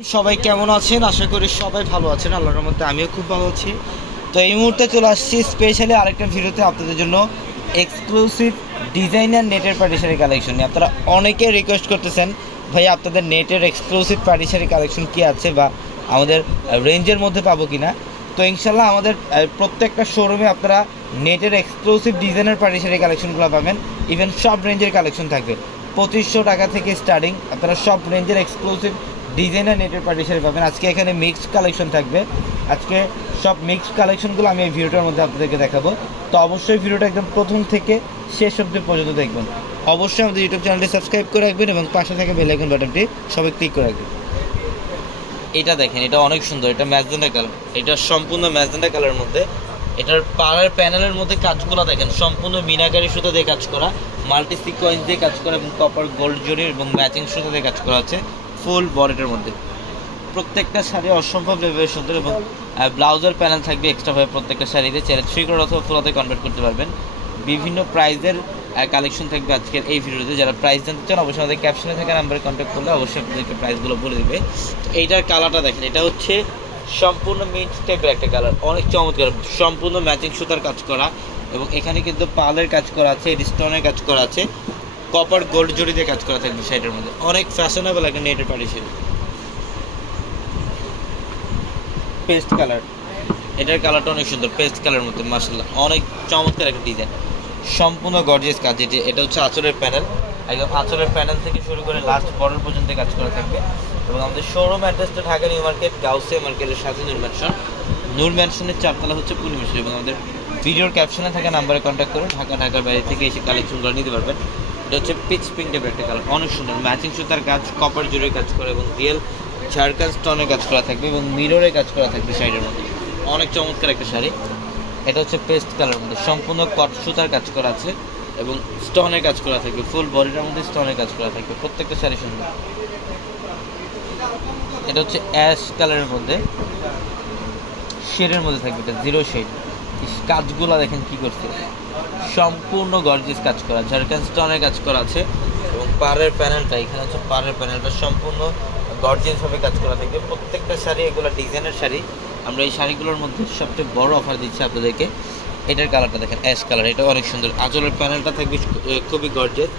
সবাই কেমন আছেন? আশা করি সবাই ভালো আছেন। আল্লাহর রহমতে আমিও খুব ভালো আছি। তো এই মুহূর্তে চলে আসছি স্পেশালি আরেকটা ভিডিওতে আপনাদের জন্য এক্সক্লুসিভ ডিজাইনার নেটের পার্টিশারি কালেকশন নিয়ে। আপনারা অনেকে রিকোয়েস্ট করতেছেন ভাই আপনাদের নেটের এক্সক্লুসিভ পার্টিশারি কালেকশন কী আছে বা আমাদের রেঞ্জের মধ্যে পাবো কি না। তো ইনশাল্লাহ আমাদের প্রত্যেকটা শোরুমে আপনারা নেটের এক্সক্লুসিভ ডিজাইনার পার্টিশারি কালেকশনগুলো পাবেন। ইভেন সব রেঞ্জের কালেকশন থাকবে। 2500 টাকা থেকে স্টার্টিং আপনারা সব রেঞ্জের এক্সক্লুসিভ ডিজাইনার নেটের পার্টিশারি পাবেন। আজকে এখানে মিক্সড কালেকশন থাকবে। আজকে সব মিক্সড কালেকশনগুলো আমি এই ভিডিওটার মধ্যে আপনাদেরকে দেখাবো। তো অবশ্যই ভিডিওটা একদম প্রথম থেকে শেষ অবধি পর্যন্ত দেখবেন। অবশ্যই আমাদের ইউটিউব চ্যানেলটি সাবস্ক্রাইব করে রাখবেন এবং পাশে থাকা বেল আইকন বাটনটি সবাই ক্লিক করে রাখবেন। এটা দেখেন, এটা অনেক সুন্দর। এটা ম্যাজেন্টা কালার, এটা সম্পূর্ণ ম্যাজেন্টা কালারের মধ্যে। এটার পাড়ার প্যানেলের মধ্যে কাজগুলো দেখেন সম্পূর্ণ মিনাকারি সুতা দিয়ে কাজ করা, মাল্টি সিকোয়েন্স দিয়ে কাজ করা এবং কপার গোল্ড জরি এবং ম্যাচিং সুতা দিয়ে কাজ করা আছে ফুল বডিটার মধ্যে। প্রত্যেকটা শাড়ি অসম্ভব লেভেলের সুন্দর এবং ব্লাউজের প্যানেল থাকবে এক্সট্রাভাবে প্রত্যেকটা শাড়িতে। চাইলে 3 কোড অথবা ফুলাতে কনভার্ট করতে পারবেন। বিভিন্ন প্রাইজের কালেকশন থাকবে আজকের এই ভিডিওতে। যারা প্রাইস জানতে চান অবশ্যই আমাদের ক্যাপশনে থাকা নাম্বারে কন্ট্যাক্ট করলে অবশ্যই আপনাদেরকে প্রাইসগুলো বলে দেবে। তো এইটার কালারটা দেখেন, এটা হচ্ছে সম্পূর্ণ মিন্ট টাইপের একটা কালার, অনেক চমৎকার। সম্পূর্ণ ম্যাচিং সুতার কাজ করা এবং এখানে কিন্তু পালের কাজ করা আছে, স্টোনের কাজ করা আছে, কপার গোল্ড জড়ি দিয়ে কাজ করা থাকবে শাড়িটার মধ্যে। অনেক ফ্যাশনেবল একটা নেটের পার্টিশন। পেস্ট কালার, এটার কালারটা অনেক সুন্দর, পেস্ট কালারের মধ্যে মাশাআল্লাহ অনেক চমৎকার একটা ডিজাইন। সম্পূর্ণ গর্জিয়াস কাজ। এটা হচ্ছে আঁচলের প্যানেল, একদম আঁচলের প্যানেল থেকে শুরু করে লাস্ট বর্ডার পর্যন্ত কাজ করা থাকবে। এবং আমাদের শোরুম অ্যাড্রেসটা ঢাকা নিউ মার্কেট, গাউসিয়া মার্কেটের সাথে নূর ম্যানশনের 4 তলা হচ্ছে পূর্ণিমাশারি। এবং আমাদের ভিডিওর ক্যাপশনে থাকা নাম্বারে কন্ট্যাক্ট করে ঢাকার বাইরে থেকে এসে কালেকশনগুলো নিতে পারবেন। এটা হচ্ছে পিচ পিঙ্ক টাইপের একটা কালার, অনেক সুন্দর। ম্যাচিং সুতার কাজ, কপার জরির কাজ করা এবং রিয়েল ঝাড়খান স্টোনের কাজ করা থাকবে এবং মিররের কাজ করা থাকবে শাড়ির মধ্যে। অনেক চমৎকার একটা শাড়ি। এটা হচ্ছে পেস্ট কালারের মধ্যে সম্পূর্ণ কট সুতার কাজ করা আছে এবং স্টোনের কাজ করা থাকবে। ফুল বডিটার মধ্যে স্টোনের কাজ করা থাকবে, প্রত্যেকটা শাড়ি সুন্দর। এটা হচ্ছে অ্যাশ কালারের মধ্যে, শেডের মধ্যে থাকবে, এটা জিরো শেড। কাজগুলো দেখেন কি করছে, সম্পূর্ণ গর্জিয়াস কাজ করা, ঝাড়খান স্টোনের কাজ করা আছে এবং পাড়ের প্যানেলটা, এখানে হচ্ছে পাড়ের প্যানেলটা সম্পূর্ণ গর্জিয়াসভাবে কাজ করা থাকবে। প্রত্যেকটা শাড়ি এগুলো ডিজাইনের শাড়ি। আমরা এই শাড়িগুলোর মধ্যে সবচেয়ে বড় অফার দিচ্ছি আপনাদেরকে। এটার কালারটা দেখেন অ্যাশ কালার, এটা অনেক সুন্দর। আঁচলের প্যানেলটা থাকবে খুবই গর্জিয়াস,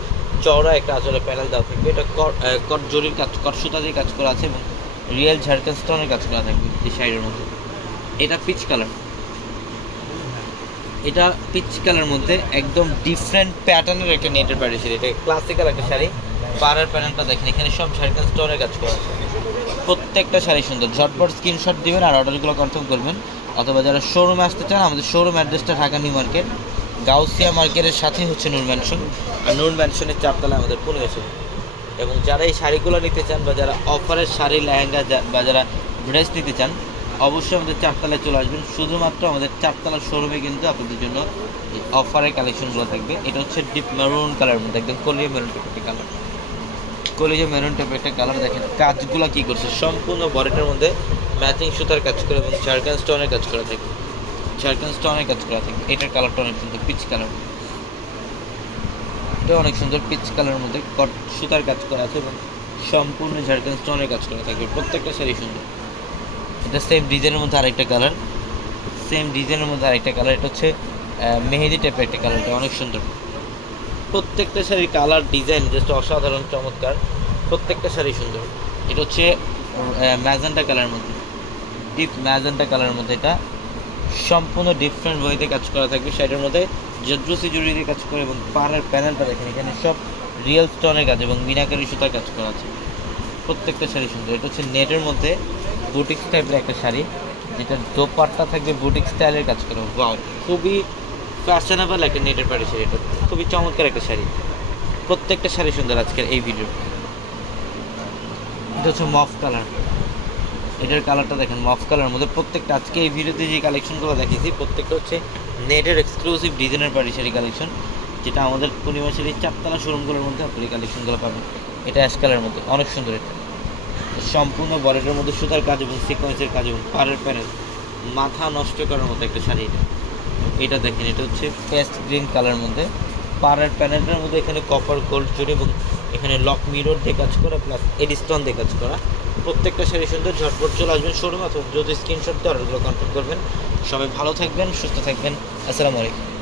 চওড়া একটা আঁচলের প্যানেল দেওয়া থাকবে। এটা কট জরির কাজ, কট সুতা দিয়ে কাজ করা আছে এবং রিয়েল ঝাড়খান স্টোনের কাজ করা থাকবে এই শাড়ির মধ্যে। এটা পিচ কালার, এটা পিচ কালার মধ্যে একদম ডিফারেন্ট প্যাটার্নের একটা নেটের পার্টিশারি। এটা ক্লাসিক্যাল একটা শাড়ি। পাড়ার প্যানেলটা দেখেন, এখানে সব ঝাড়খান স্টোনের কাজ করা আছে। প্রত্যেকটা শাড়ি সুন্দর। ঝটপট স্ক্রিনশট দিবেন আর অর্ডারগুলো কনফার্ম করবেন। অথবা যারা শোরুমে আসতে চান, আমাদের শোরুম অ্যাড্রেসটা ঢাকা নিউ মার্কেট, গাউসিয়া মার্কেটের সাথেই হচ্ছে নূর ম্যানশন। আর নূর ম্যানশনের 4 তলায় আমাদের পূর্ণিমাশারি। এবং যারা এই শাড়িগুলো নিতে চান বা যারা অফারের শাড়ি, লেহেঙ্গা বা যারা ড্রেস নিতে চান অবশ্যই আমাদের 4 তলায় চলে আসবেন। শুধুমাত্র আমাদের 4 তলার শোরুমে কিন্তু আপনাদের জন্য এই অফারের কালেকশনগুলো থাকবে। এটা হচ্ছে ডিপ মেরুন কালারের মধ্যে, একদম কলিজা মেরুন টাইপের কালার, কলিজা মেরুন টাইপের একটা কালার। দেখেন কাজগুলো কী করছে, সম্পূর্ণ বডিটার মধ্যে ম্যাচিং সুতার কাজ করে এবং ঝাড়খান স্টোনের কাজ করা থাকবে, ঝাড়খান স্টোনের কাজ করা থাকবে। এটার কালারটা অনেক সুন্দর, পিচ কালার। এটা অনেক সুন্দর পিচ কালারের মধ্যে কট সুতার কাজ করা আছে এবং সম্পূর্ণ ঝাড়খান স্টোনের কাজ করা থাকবে। প্রত্যেকটা শাড়ি সুন্দর। এটা সেম ডিজাইনের মধ্যে আরেকটা কালার, সেম ডিজাইনের মধ্যে আরেকটা কালার। এটা হচ্ছে মেহেদি টাইপের একটা কালার, এটা অনেক সুন্দর। প্রত্যেকটা শাড়ির কালার ডিজাইন জাস্ট অসাধারণ চমৎকার, প্রত্যেকটা শাড়ি সুন্দর। এটা হচ্ছে ম্যাজেন্টা কালারের মধ্যে, ডিপ ম্যাজেন্টা কালারের মধ্যে। এটা সম্পূর্ণ ডিফারেন্ট ওয়েতে কাজ করা থাকবে শাড়ির মধ্যে, জদ্রসি জড়ি দিয়ে কাজ করে এবং পাড়ের প্যানেলটা দেখেন, এখানে সব রিয়েল স্টোনের কাজ এবং মিনাকারি সুতার কাজ করা আছে। প্রত্যেকটা শাড়ি সুন্দর। এটা হচ্ছে নেটের মধ্যে বুটিক্স টাইপের একটা শাড়ি, যেটা দোপাট্টা থাকবে বুটিক স্টাইলের কাজ করা। ওয়াও, খুবই ফ্যাশনেবল একটা নেটের পাড়ি শাড়ি। এটা খুবই চমৎকার একটা শাড়ি, প্রত্যেকটা শাড়ি সুন্দর আজকের এই ভিডিও। এটা হচ্ছে মফ কালার, এটার কালারটা দেখেন মফ কালারের মধ্যে। প্রত্যেকটা আজকে এই ভিডিওতে যে কালেকশনগুলো দেখিয়েছি প্রত্যেকটা হচ্ছে নেটের এক্সক্লুসিভ ডিজাইনের পাড়ি শাড়ি কালেকশন, যেটা আমাদের পূর্ণিমাশারির 4 তলা শোরুমগুলোর মধ্যে আপনি এই কালেকশনগুলো পাবেন। এটা অ্যাশ কালারের মধ্যে, অনেক সুন্দর। এটা সম্পূর্ণ বডিটার মধ্যে সুতার কাজ এবং সিকোয়েন্সের কাজ এবং পাড়ের প্যানেল, মাথা নষ্ট করার মতো একটা শাড়ি। এটা দেখেন, এটা হচ্ছে পেস্ট গ্রিন কালারের মধ্যে, পাড়ের প্যানেলটার মধ্যে এখানে কপার গোল্ড জড়ি এবং এখানে লক মিরর দিয়ে কাজ করা প্লাস এডি স্টোন দিয়ে কাজ করা। প্রত্যেকটা শাড়ি সুন্দর, ঝটপট চলে আসবেন শোরুম অথবা যদি স্ক্রিনশট দিয়ে অর্ডারগুলো কনফার্ম করবেন। সবাই ভালো থাকবেন, সুস্থ থাকবেন। আসসালামু আলাইকুম।